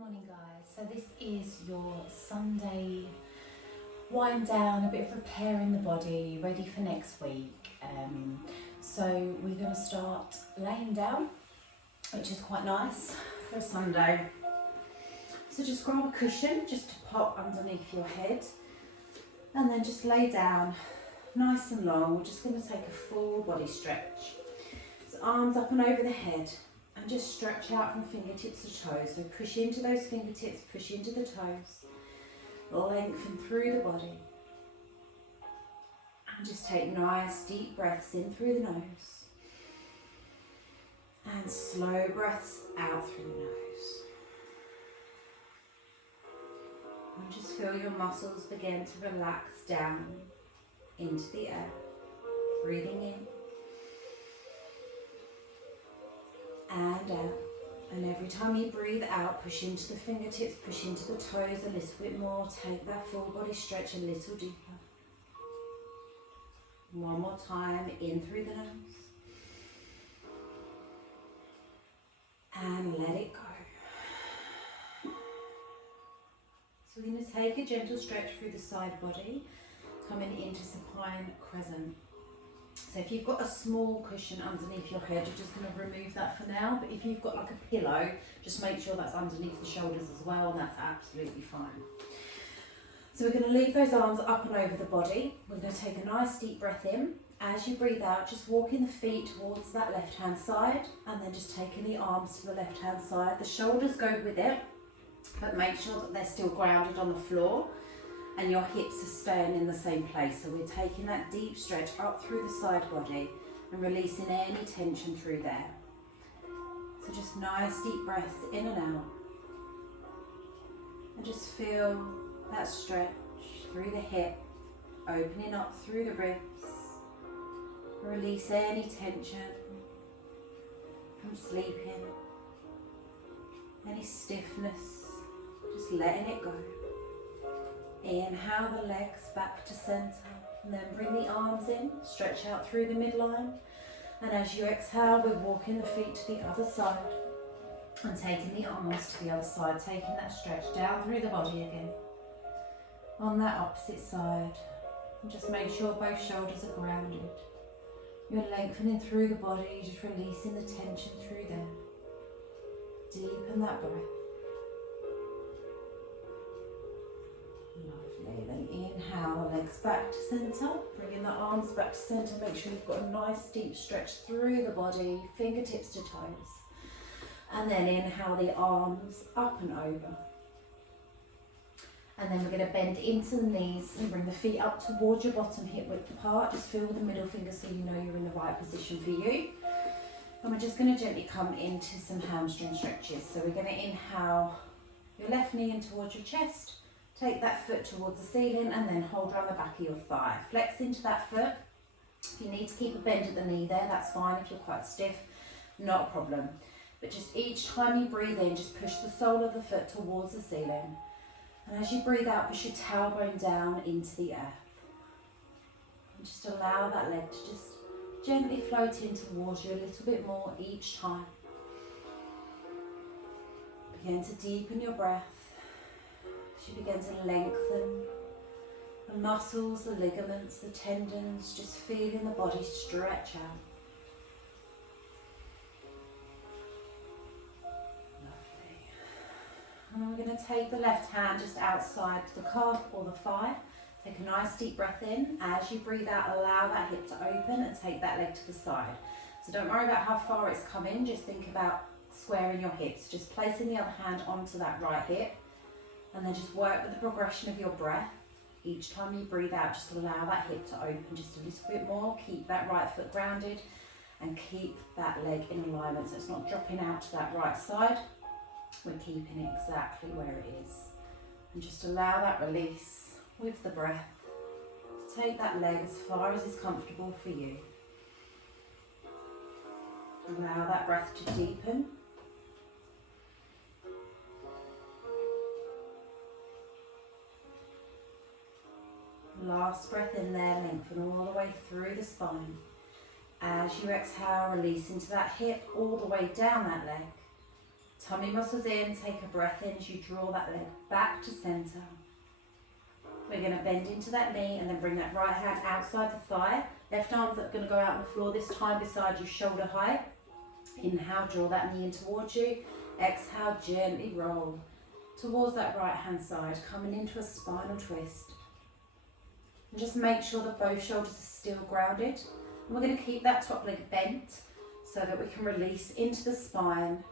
Morning guys, so this is your Sunday wind down, a bit of preparing the body, ready for next week. So we're going to start laying down, which is quite nice for a Sunday. So just grab a cushion just to pop underneath your head and then just lay down nice and long. We're just going to take a full body stretch. So arms up and over the head. And just stretch out from fingertips to toes. So push into those fingertips, push into the toes. Lengthen through the body. And just take nice deep breaths in through the nose. And slow breaths out through the nose. And just feel your muscles begin to relax down into the air. Breathing in. And out. And every time you breathe out, push into the fingertips, push into the toes a little bit more. Take that full body stretch a little deeper. One more time, in through the nose. And let it go. So we're going to take a gentle stretch through the side body, coming into supine crescent. So if you've got a small cushion underneath your head, you're just going to remove that for now. But if you've got like a pillow, just make sure that's underneath the shoulders as well, and that's absolutely fine. So we're going to leave those arms up and over the body. We're going to take a nice deep breath in. As you breathe out, just walking the feet towards that left-hand side, and then just taking the arms to the left-hand side. The shoulders go with it, but make sure that they're still grounded on the floor. And your hips are staying in the same place. So we're taking that deep stretch up through the side body and releasing any tension through there. So just nice deep breaths in and out. And just feel that stretch through the hip, opening up through the ribs. Release any tension from sleeping, any stiffness, just letting it go. Inhale the legs back to centre, and then bring the arms in, stretch out through the midline. And as you exhale, we're walking the feet to the other side and taking the arms to the other side, taking that stretch down through the body again. On that opposite side, and just make sure both shoulders are grounded. You're lengthening through the body, just releasing the tension through there. Deepen that breath. Lovely, then inhale the legs back to centre, bringing the arms back to centre, make sure you've got a nice deep stretch through the body, fingertips to toes. And then inhale the arms up and over. And then we're going to bend into the knees and bring the feet up towards your bottom hip width apart. Just feel the middle finger so you know you're in the right position for you. And we're just going to gently come into some hamstring stretches. So we're going to inhale your left knee in towards your chest. Take that foot towards the ceiling and then hold around the back of your thigh. Flex into that foot. If you need to keep a bend at the knee there, that's fine. If you're quite stiff, not a problem. But just each time you breathe in, just push the sole of the foot towards the ceiling. And as you breathe out, push your tailbone down into the earth. And just allow that leg to just gently float in towards you a little bit more each time. Begin to deepen your breath. As you begin to lengthen the muscles, the ligaments, the tendons, just feeling the body stretch out. Lovely. And we're going to take the left hand just outside the calf or the thigh. Take a nice deep breath in. As you breathe out, allow that hip to open and take that leg to the side. So don't worry about how far it's coming, just think about squaring your hips. Just placing the other hand onto that right hip. And then just work with the progression of your breath. Each time you breathe out, just allow that hip to open just a little bit more. Keep that right foot grounded and keep that leg in alignment so it's not dropping out to that right side. We're keeping it exactly where it is. And just allow that release with the breath. Take that leg as far as is comfortable for you. Allow that breath to deepen. Last breath in there, lengthen all the way through the spine. As you exhale, release into that hip, all the way down that leg. Tummy muscles in, take a breath in as you draw that leg back to centre. We're going to bend into that knee and then bring that right hand outside the thigh. Left arm's going to go out on the floor, this time beside you, shoulder height. Inhale, draw that knee in towards you. Exhale, gently roll towards that right hand side, coming into a spinal twist. And just make sure that both shoulders are still grounded. And we're going to keep that top leg bent so that we can release into the spine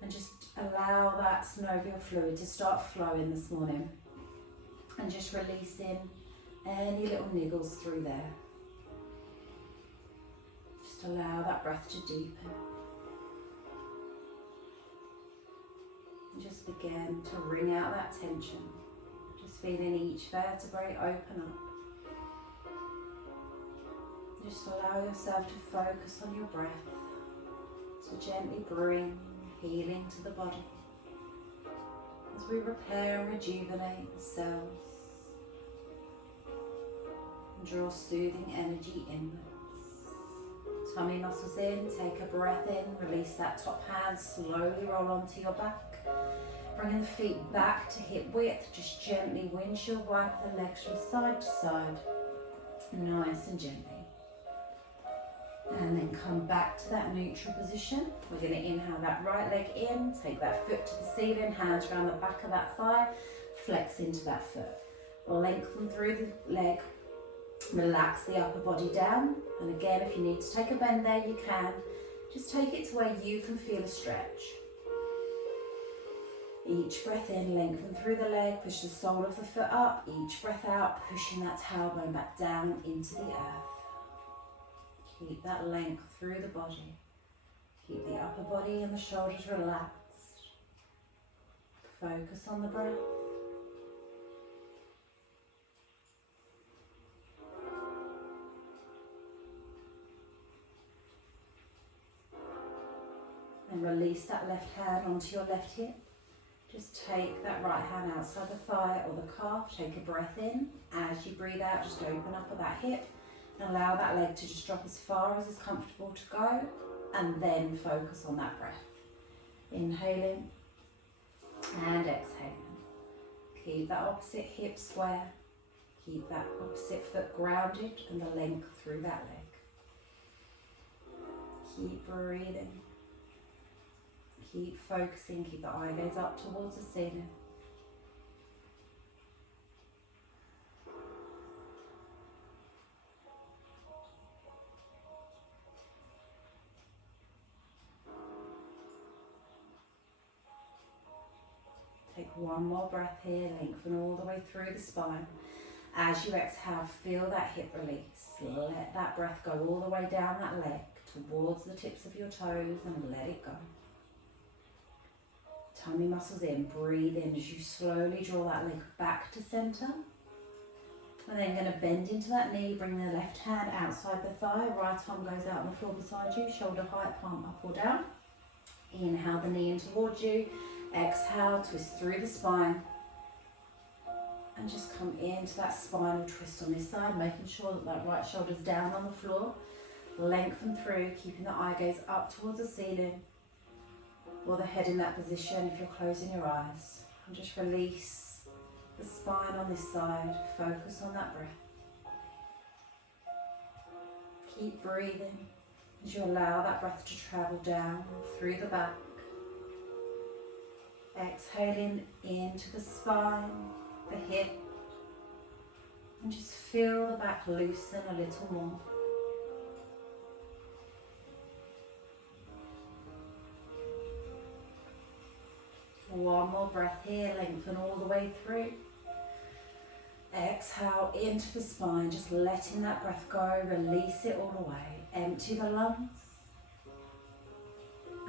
and just allow that synovial fluid to start flowing this morning. And just releasing any little niggles through there. Just allow that breath to deepen. And just begin to wring out that tension. Just feeling each vertebrae open up. Just allow yourself to focus on your breath. So gently bring healing to the body. As we repair and rejuvenate the cells. And draw soothing energy inwards. Tummy muscles in, take a breath in, release that top hand, slowly roll onto your back. Bringing the feet back to hip width, just gently windshield wipe the legs from side to side. Nice and gently. And then come back to that neutral position. We're going to inhale that right leg in, take that foot to the ceiling, hands around the back of that thigh, flex into that foot. Lengthen through the leg, relax the upper body down. And again, if you need to take a bend there, you can. Just take it to where you can feel a stretch. Each breath in, lengthen through the leg, push the sole of the foot up. Each breath out, pushing that tailbone back down into the earth. Keep that length through the body. Keep the upper body and the shoulders relaxed. Focus on the breath. And release that left hand onto your left hip. Just take that right hand outside the thigh or the calf. Take a breath in. As you breathe out, just open up at that hip. And allow that leg to just drop as far as is comfortable to go. And then focus on that breath. Inhaling and exhaling. Keep that opposite hip square. Keep that opposite foot grounded and the length through that leg. Keep breathing. Keep focusing, keep the eye gaze up towards the ceiling. Take one more breath here, lengthen all the way through the spine. As you exhale, feel that hip release. Let that breath go all the way down that leg towards the tips of your toes and let it go. Tummy muscles in, breathe in as you slowly draw that leg back to centre. And then going to bend into that knee, bring the left hand outside the thigh, right arm goes out on the floor beside you, shoulder height, palm up or down. Inhale the knee in towards you, exhale, twist through the spine. And just come into that spinal twist on this side, making sure that that right shoulder's down on the floor. Lengthen through, keeping the eye gaze up towards the ceiling. Or the head in that position if you're closing your eyes. And just release the spine on this side. Focus on that breath. Keep breathing as you allow that breath to travel down through the back. Exhaling into the spine, the hip. And just feel the back loosen a little more. One more breath here, lengthen all the way through. Exhale into the spine, just letting that breath go, release it all away. Empty the lungs.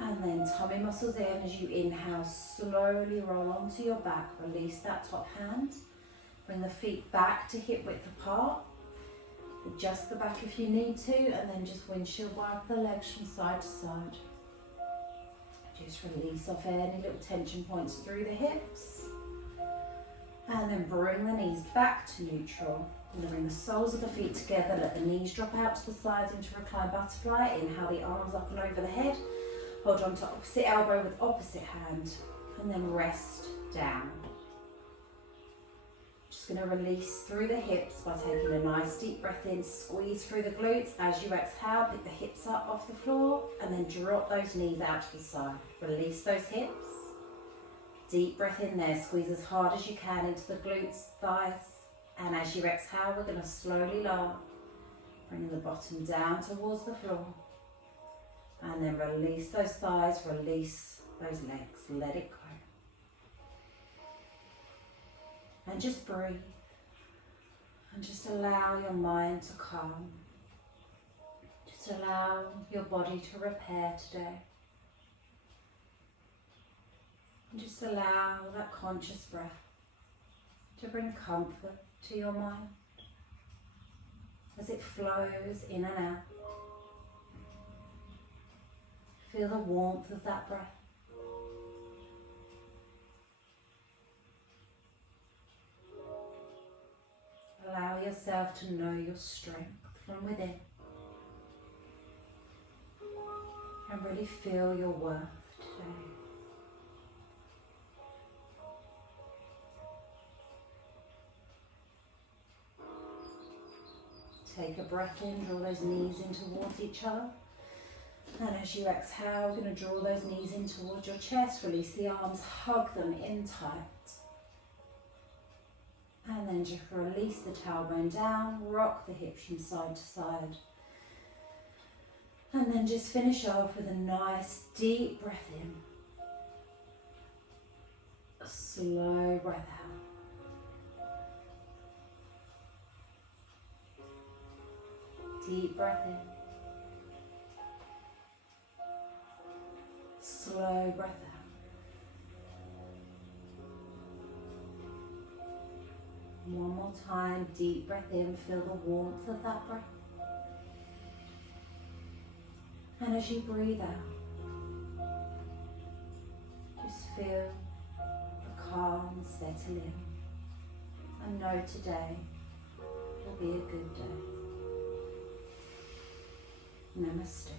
And then tummy muscles in as you inhale, slowly roll onto your back, release that top hand. Bring the feet back to hip width apart. Adjust the back if you need to, and then just windshield wipe the legs from side to side. Just release off any little tension points through the hips. And then bring the knees back to neutral. And then bring the soles of the feet together, let the knees drop out to the sides into reclined butterfly. Inhale the arms up and over the head. Hold on to opposite elbow with opposite hand, and then rest down. Just going to release through the hips by taking a nice deep breath in, squeeze through the glutes. As you exhale, pick the hips up off the floor and then drop those knees out to the side. Release those hips. Deep breath in there, squeeze as hard as you can into the glutes, thighs. And as you exhale, we're going to slowly lower, bringing the bottom down towards the floor. And then release those thighs, release those legs, let it go. And just breathe. And just allow your mind to calm. Just allow your body to repair today. And just allow that conscious breath to bring comfort to your mind as it flows in and out. Feel the warmth of that breath. Allow yourself to know your strength from within. And really feel your worth today. Take a breath in, draw those knees in towards each other. And as you exhale, we're going to draw those knees in towards your chest, release the arms, hug them in tight. And then just release the tailbone down, rock the hips from side to side. And then just finish off with a nice deep breath in. A slow breath out. Deep breath in. Slow breath out. One more time, deep breath in, feel the warmth of that breath. And as you breathe out, just feel the calm settle in. And know today will be a good day. Namaste.